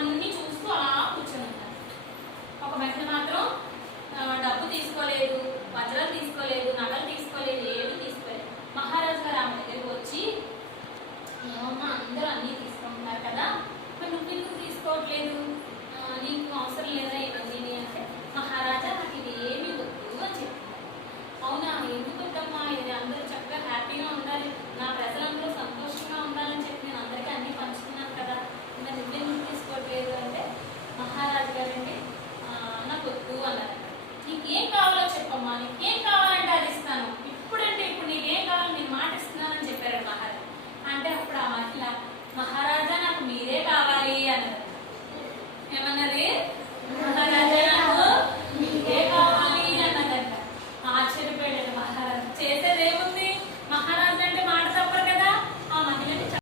అన్ని చూస్తూ అలా కూర్చొని ఉన్నారు. ఒక మహిళ మాత్రం డబ్బు తీసుకోలేదు, వజ్రాలు తీసుకోలేదు, నగలు తీసుకోలేదు, ఏమి తీసుకోలేదు. మహారాజు గారు ఆమె దగ్గరికి వచ్చి, ఏమమ్మా అందరూ అన్నీ తీసుకుంటున్నారు కదా, మరి నువ్వెందుకు తీసుకోవట్లేదు, నీకు అవసరం లేదా ఇవన్నీ అంటే, మహారాజా నాకు ఇది ఏమి వద్దు అని చెప్తున్నారు. అవునా, ఎందుకు వద్దమ్మా, ఇది అందరూ చక్కగా హ్యాపీగా ఉండాలి, నా ప్రజలందరూ